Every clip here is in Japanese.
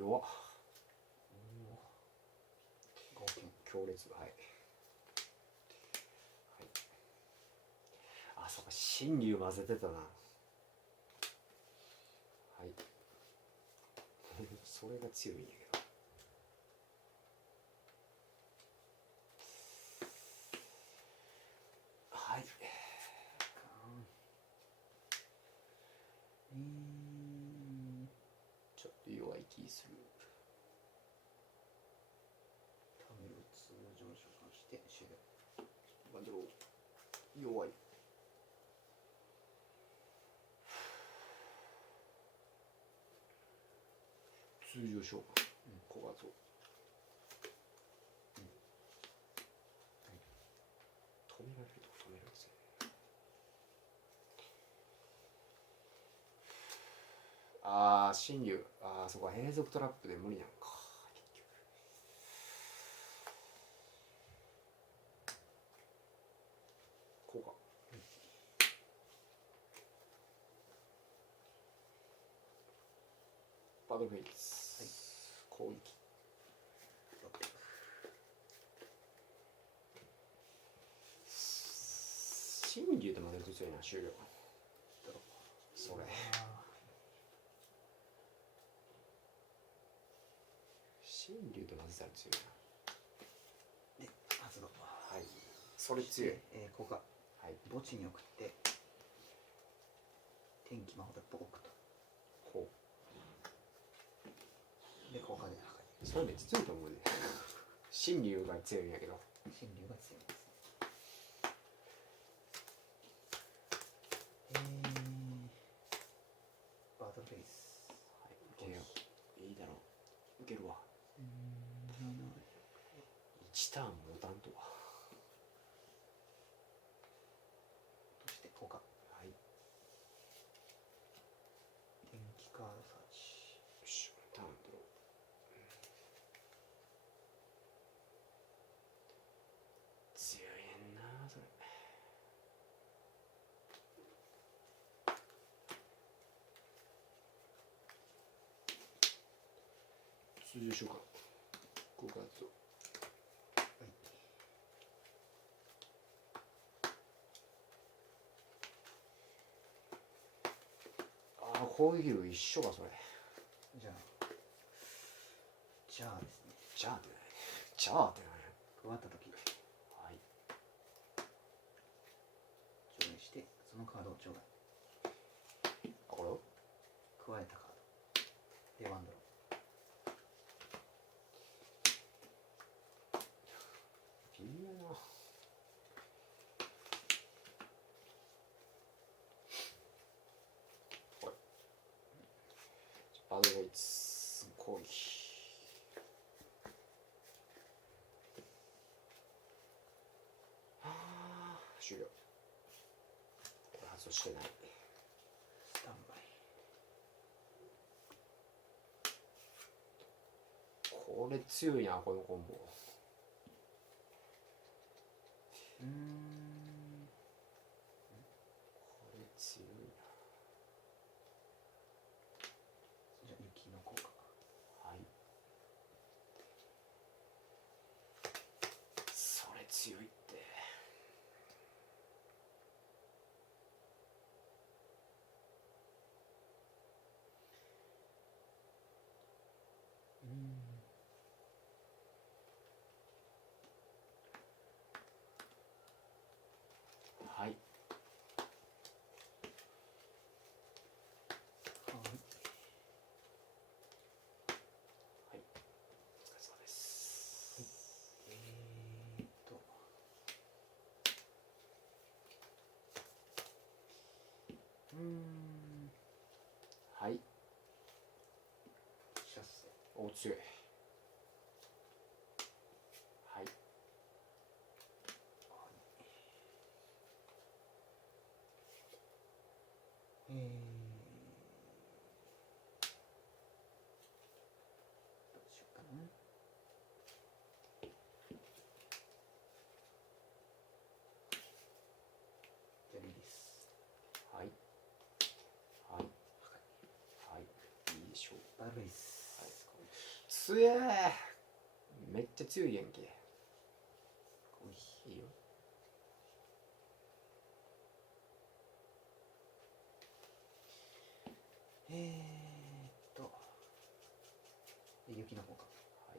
弱っ。合金強烈。はい、はい、あ、そうか、新竜混ぜてたな。はい。それが強いんやけど。はい。ちょっと弱い気する。タメを通常召喚して終了。まあでも弱い。通常召喚。小画像。止められると止められるんですよ。ああ、新竜。ああ、そこは変則トラップで無理なんか。結局。こうか。バトルフェイス。攻撃。新竜と混ぜると強いな。終了。それ。新竜と混ぜたら強いな。で、発動。はい。それ強い。ここがはい。墓地に送って天気魔法で置くと。ほう。で、効果で破壊。それめっちゃ強いと思うね。新竜が強いんやけど。新竜が強いです。バトルフェイス。はい、受けよう。いいだろう。受けるわ。1ターン持たんとは。そして効果。はい。天気カードサーチ。よし、ターンドロー。強いねんなそれ。通常召喚。効果発動。ああ、攻撃力一緒かそれ。じゃあですね。じゃあってない。じゃあってない。加わった時、はい。除外してそのカードを除外。あ、これを加えたカードでワンドロ微妙な。はい。バドレイツ攻撃。終了。これ発動してない。スタンバイ。これ強いなこのコンボ。これ強いな。じゃあ雪の効果。はい。それ強いって。はい。はい。はい。お疲れ様です。はい。シャッセ。お、強い。はい。どうしようかな。じゃあリリース。はい。はい。はい。いいでしょう。バルベイス。はい。強え。めっちゃ強いやんけ。おいいいよ。で雪の方か。はい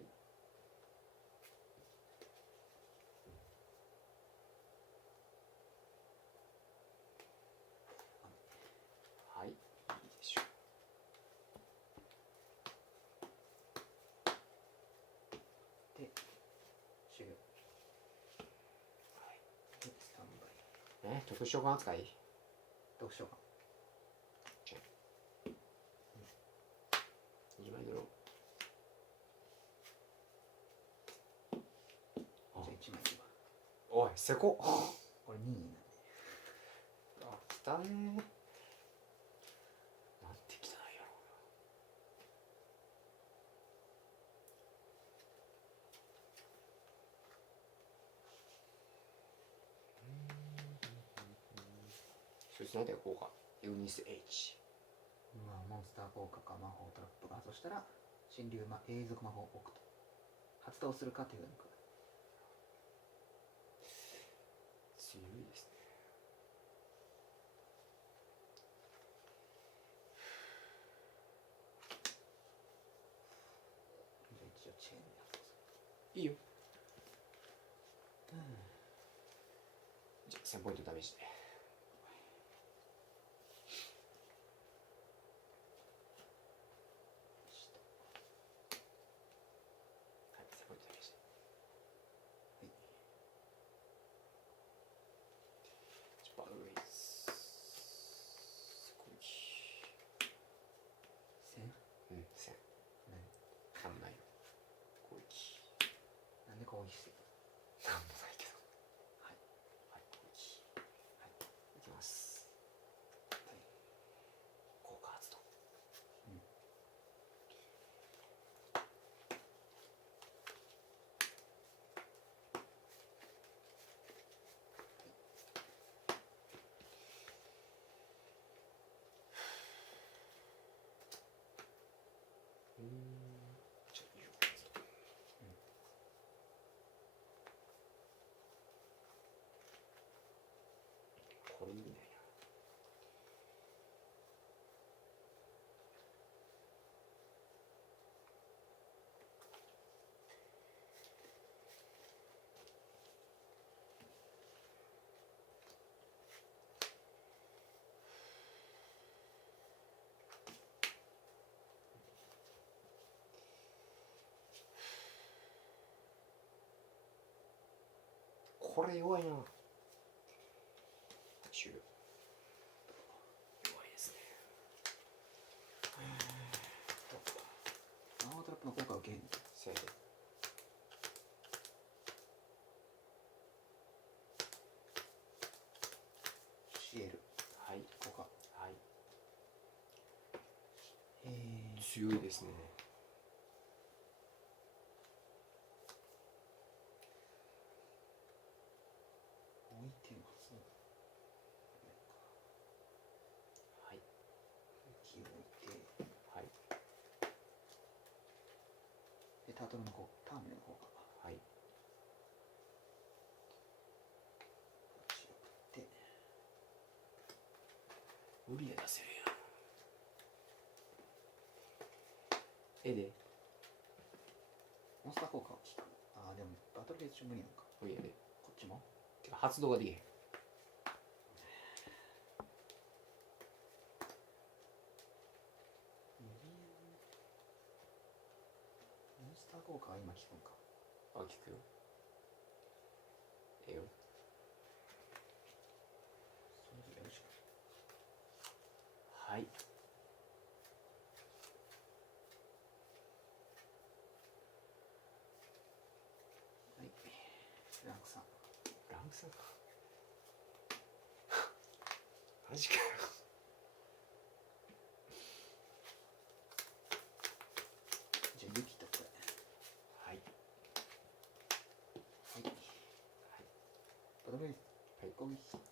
はい、いいでしょで終了。はい。でスタンバイ。特殊召喚扱い。読書が2枚ドロー。じゃあ1枚いいわ。おいせこっ。これ2位なんで。あ、来たねー。なんてきたんやろ。そいつ何だよ効果。ユニス H。まあモンスター効果か魔法トラップが発動したら神竜永続魔法を置くと発動するか手札に加える。強いですね。じゃあ一応チェーンで発動する。いいよ。じゃあ1000ポイントダメージで。はい、1000ポイントダメージで。バルレイス攻撃。1000？うん、1000。なんないよ。攻撃。なんで攻撃してる？なんもないけど。はいはい、攻撃。はい。いきます。はい。効果発動。じゃあ、いいよ。これいいね。これ弱いな。終了。弱いですね。魔法トラップの効果を受けへん。せいで。シエルはい。効果。はい。え強いですね。置いてます。はい。木を置いて、はい。でタートルの方、ターミネの方がはい。こっちを送って、無理で出せるやん。絵で。モンスター効果を効く。ああ、でもバトルフェーズ中無理なのか。無理やで。こっちもてか発動ができへん。モンスター効果は今効くんか。あ、聞くよ。ええよ。それぞれやるしか。はい。はい。ランク3。ランクさんか。マジかよ。じゃあ雪とこれ。はい。はい。バトルフェーズ。はい。攻撃。